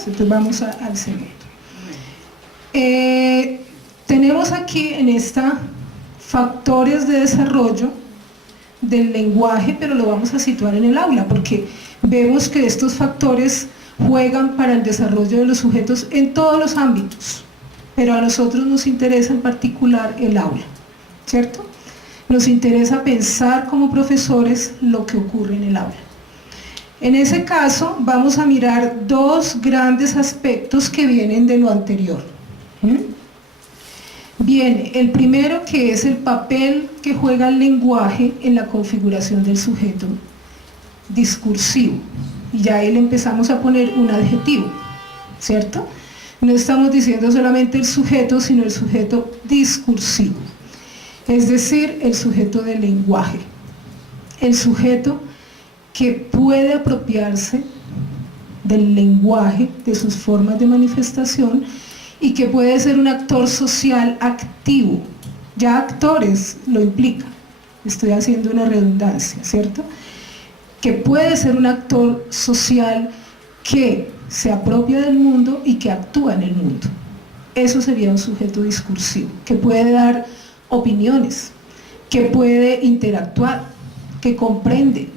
parece? Entonces vamos al segundo. Tenemos aquí en esta factores de desarrollo del lenguaje, pero lo vamos a situar en el aula, porque vemos que estos factores juegan para el desarrollo de los sujetos en todos los ámbitos, pero a nosotros nos interesa en particular el aula, ¿cierto? Nos interesa pensar como profesores lo que ocurre en el aula. En ese caso vamos a mirar dos grandes aspectos que vienen de lo anterior. Viene el primero, que es el papel que juega el lenguaje en la configuración del sujeto discursivo, y ya ahí le empezamos a poner un adjetivo, ¿cierto? No estamos diciendo solamente el sujeto, sino el sujeto discursivo, es decir, el sujeto del lenguaje, el sujeto que puede apropiarse del lenguaje, de sus formas de manifestación, y que puede ser un actor social activo. Ya actores lo implica, estoy haciendo una redundancia, ¿cierto? Que puede ser un actor social que se apropia del mundo y que actúa en el mundo. Eso sería un sujeto discursivo, que puede dar opiniones, que puede interactuar, que comprende,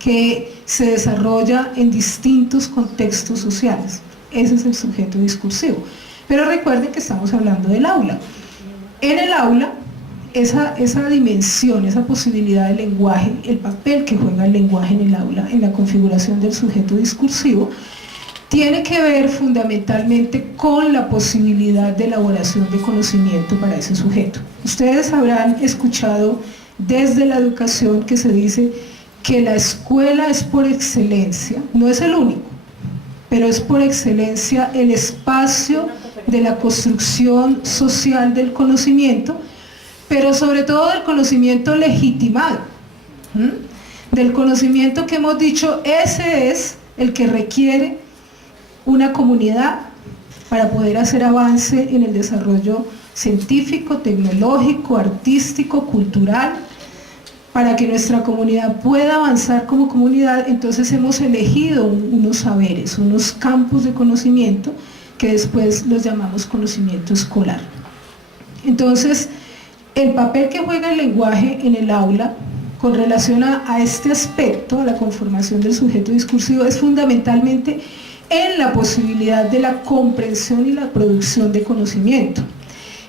que se desarrolla en distintos contextos sociales. Ese es el sujeto discursivo. Pero recuerden que estamos hablando del aula. En el aula, esa dimensión, esa posibilidad del lenguaje, el papel que juega el lenguaje en el aula, en la configuración del sujeto discursivo, tiene que ver fundamentalmente con la posibilidad de elaboración de conocimiento para ese sujeto. Ustedes habrán escuchado desde la educación que se dice que la escuela es por excelencia, no es el único, pero es por excelencia el espacio de la construcción social del conocimiento, pero sobre todo del conocimiento legitimado, del conocimiento que hemos dicho, ese es el que requiere una comunidad para poder hacer avance en el desarrollo científico, tecnológico, artístico, cultural, para que nuestra comunidad pueda avanzar como comunidad. Entonces hemos elegido unos saberes, unos campos de conocimiento que después los llamamos conocimiento escolar. Entonces, el papel que juega el lenguaje en el aula con relación a este aspecto, a la conformación del sujeto discursivo, es fundamentalmente en la posibilidad de la comprensión y la producción de conocimiento.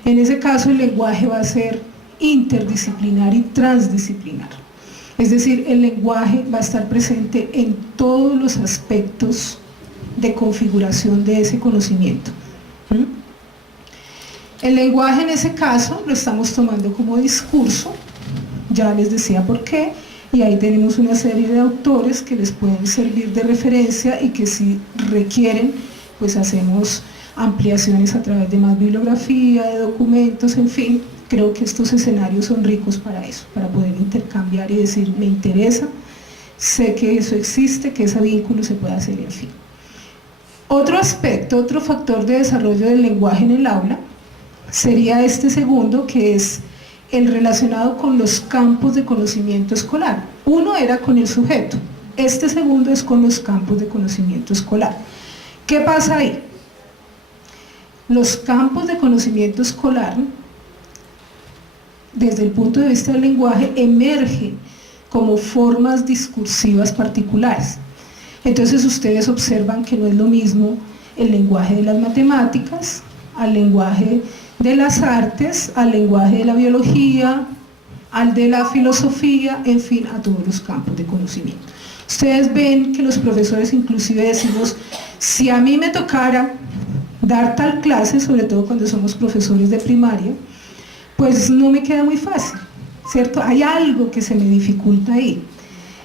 En ese caso el lenguaje va a ser interdisciplinar y transdisciplinar, es decir, el lenguaje va a estar presente en todos los aspectos de configuración de ese conocimiento. El lenguaje en ese caso lo estamos tomando como discurso, ya les decía por qué, y ahí tenemos una serie de autores que les pueden servir de referencia y que si requieren, pues hacemos ampliaciones a través de más bibliografía, de documentos, en fin. Creo que estos escenarios son ricos para eso, para poder intercambiar y decir, me interesa, sé que eso existe, que ese vínculo se puede hacer, en fin. Otro aspecto, otro factor de desarrollo del lenguaje en el aula sería este segundo, que es el relacionado con los campos de conocimiento escolar. Uno era con el sujeto, este segundo es con los campos de conocimiento escolar. ¿Qué pasa ahí? Los campos de conocimiento escolar, desde el punto de vista del lenguaje, emergen como formas discursivas particulares. Entonces ustedes observan que no es lo mismo el lenguaje de las matemáticas, al lenguaje de las artes, al lenguaje de la biología, al de la filosofía, en fin, a todos los campos de conocimiento. Ustedes ven que los profesores inclusive decimos, si a mí me tocara dar tal clase, sobre todo cuando somos profesores de primaria, pues no me queda muy fácil, ¿cierto? Hay algo que se me dificulta ahí,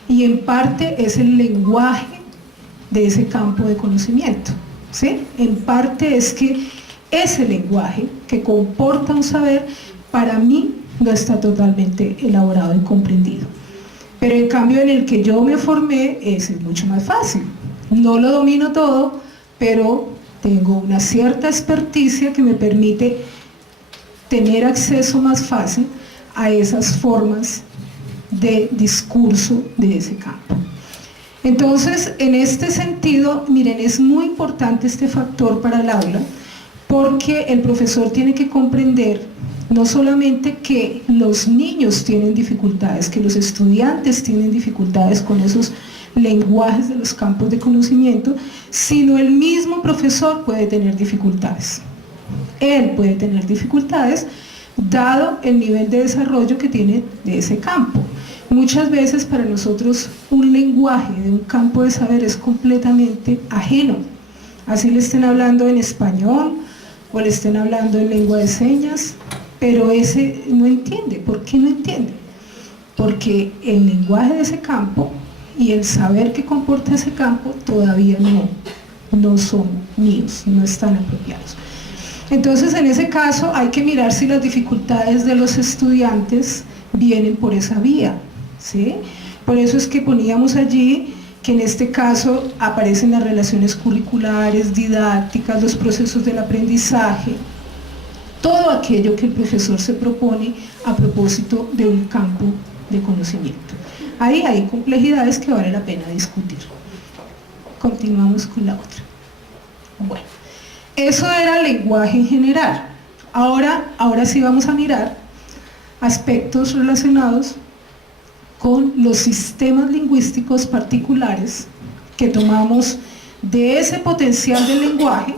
y en parte es el lenguaje de ese campo de conocimiento, ¿sí? En parte es que ese lenguaje que comporta un saber, para mí no está totalmente elaborado y comprendido, pero en cambio en el que yo me formé es mucho más fácil. No lo domino todo, pero tengo una cierta experticia que me permite tener acceso más fácil a esas formas de discurso de ese campo. Entonces, en este sentido, miren, es muy importante este factor para el aula, porque el profesor tiene que comprender no solamente que los niños tienen dificultades, que los estudiantes tienen dificultades con esos lenguajes de los campos de conocimiento, sino el mismo profesor puede tener dificultades. Él puede tener dificultades dado el nivel de desarrollo que tiene de ese campo. Muchas veces para nosotros un lenguaje de un campo de saber es completamente ajeno, así le estén hablando en español o le estén hablando en lengua de señas, pero ese no entiende. ¿Por qué no entiende? Porque el lenguaje de ese campo y el saber que comporta ese campo todavía no son míos, no están apropiados. Entonces, en ese caso hay que mirar si las dificultades de los estudiantes vienen por esa vía, ¿sí? Por eso es que poníamos allí que en este caso aparecen las relaciones curriculares, didácticas, los procesos del aprendizaje, todo aquello que el profesor se propone a propósito de un campo de conocimiento. Ahí hay complejidades que vale la pena discutir. Continuamos con la otra. Bueno, eso era lenguaje en general. Ahora sí vamos a mirar aspectos relacionados con los sistemas lingüísticos particulares que tomamos de ese potencial del lenguaje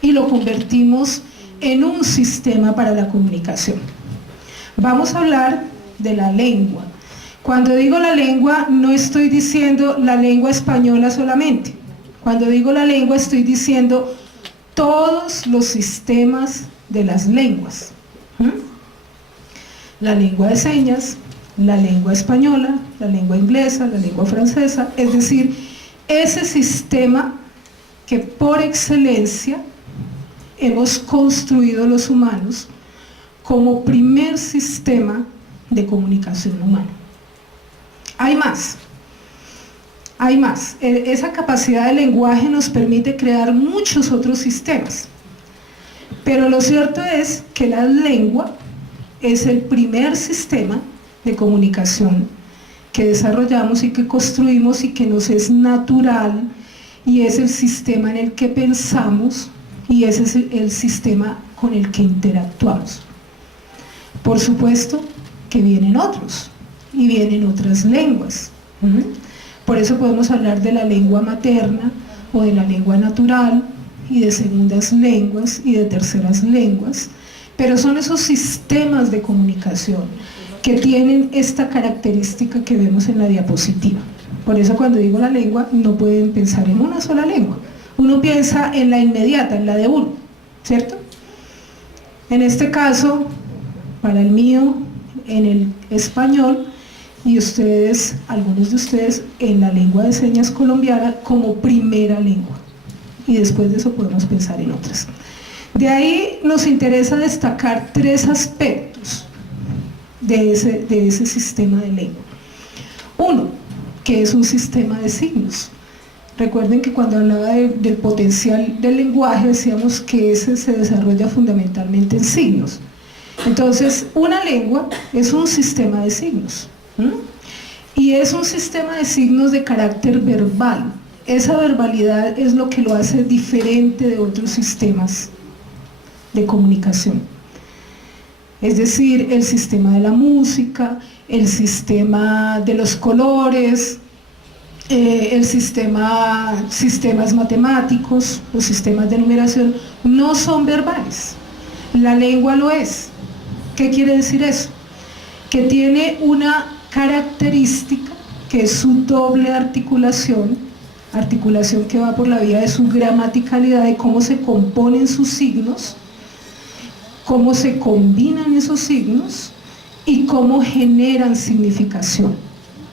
y lo convertimos en un sistema para la comunicación. Vamos a hablar de la lengua. Cuando digo la lengua, no estoy diciendo la lengua española solamente. Cuando digo la lengua, estoy diciendo todos los sistemas de las lenguas. La lengua de señas, la lengua española, la lengua inglesa, la lengua francesa, es decir, ese sistema que por excelencia hemos construido los humanos como primer sistema de comunicación humana. Hay más. Esa capacidad de lenguaje nos permite crear muchos otros sistemas, pero lo cierto es que la lengua es el primer sistema de comunicación que desarrollamos y que construimos y que nos es natural, y es el sistema en el que pensamos y ese es el sistema con el que interactuamos. Por supuesto que vienen otros y vienen otras lenguas. Por eso podemos hablar de la lengua materna o de la lengua natural y de segundas lenguas y de terceras lenguas, pero son esos sistemas de comunicación que tienen esta característica que vemos en la diapositiva. Por eso cuando digo la lengua no pueden pensar en una sola lengua, uno piensa en la inmediata, en la de uno, ¿cierto? En este caso, para el mío, en el español, y ustedes, algunos de ustedes, en la lengua de señas colombiana como primera lengua, y después de eso podemos pensar en otras. De ahí nos interesa destacar tres aspectos de ese sistema de lengua. Uno, que es un sistema de signos. Recuerden que cuando hablaba del potencial del lenguaje decíamos que ese se desarrolla fundamentalmente en signos. Entonces, una lengua es un sistema de signos, y es un sistema de signos de carácter verbal. Esa verbalidad es lo que lo hace diferente de otros sistemas de comunicación. Es decir, el sistema de la música, el sistema de los colores, sistemas matemáticos, los sistemas de numeración, no son verbales. La lengua lo es. ¿Qué quiere decir eso? Que tiene una característica que es su doble articulación que va por la vía de su gramaticalidad, de cómo se componen sus signos, cómo se combinan esos signos y cómo generan significación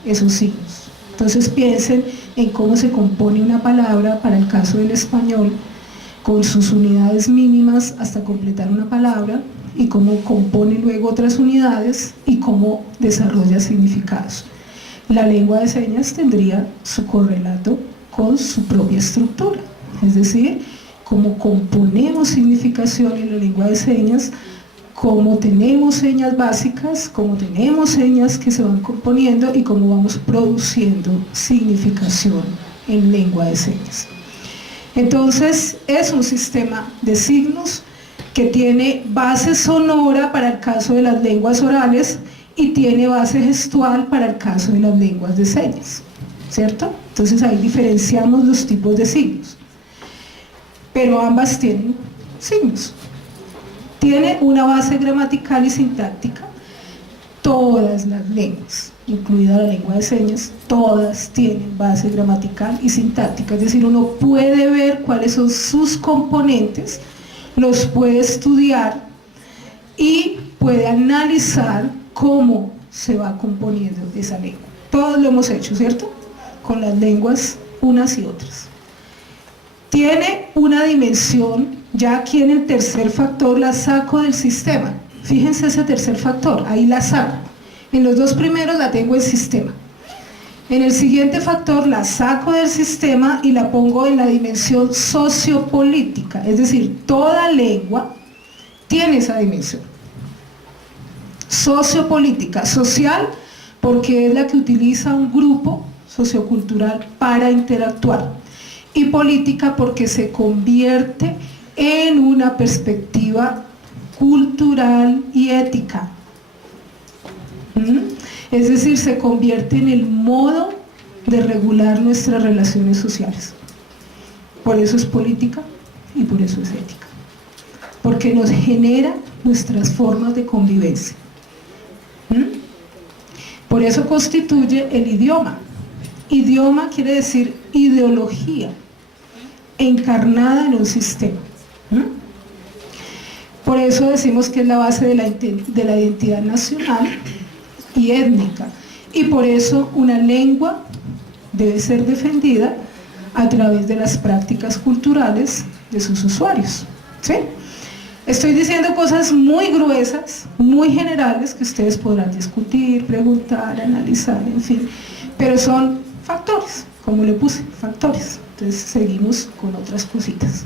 esos signos. Entonces piensen en cómo se compone una palabra para el caso del español, con sus unidades mínimas hasta completar una palabra, y cómo compone luego otras unidades y cómo desarrolla significados. La lengua de señas tendría su correlato con su propia estructura, es decir, cómo componemos significación en la lengua de señas cómo tenemos señas básicas, cómo tenemos señas que se van componiendo y cómo vamos produciendo significación en lengua de señas. Entonces es un sistema de signos que tiene base sonora para el caso de las lenguas orales y tiene base gestual para el caso de las lenguas de señas, ¿cierto? Entonces ahí diferenciamos los tipos de signos, pero ambas tienen signos. Tiene una base gramatical y sintáctica. Todas las lenguas, incluida la lengua de señas, todas tienen base gramatical y sintáctica, es decir, uno puede ver cuáles son sus componentes, los puede estudiar y puede analizar cómo se va componiendo esa lengua. Todos lo hemos hecho, ¿cierto? Con las lenguas unas y otras. Tiene una dimensión, ya aquí en el tercer factor la saco del sistema. Fíjense ese tercer factor, ahí la saco. En los dos primeros la tengo en sistema. En el siguiente factor la saco del sistema y la pongo en la dimensión sociopolítica, es decir, toda lengua tiene esa dimensión. Sociopolítica, social, porque es la que utiliza un grupo sociocultural para interactuar, y política porque se convierte en una perspectiva cultural y ética. Es decir, se convierte en el modo de regular nuestras relaciones sociales. Por eso es política y por eso es ética, porque nos genera nuestras formas de convivencia. Por eso constituye el idioma. Idioma quiere decir ideología encarnada en un sistema. Por eso decimos que es la base de la identidad nacional y étnica, y por eso una lengua debe ser defendida a través de las prácticas culturales de sus usuarios, ¿sí? Estoy diciendo cosas muy gruesas, muy generales, que ustedes podrán discutir, preguntar, analizar, en fin, pero son factores, como le puse, factores. Entonces seguimos con otras cositas.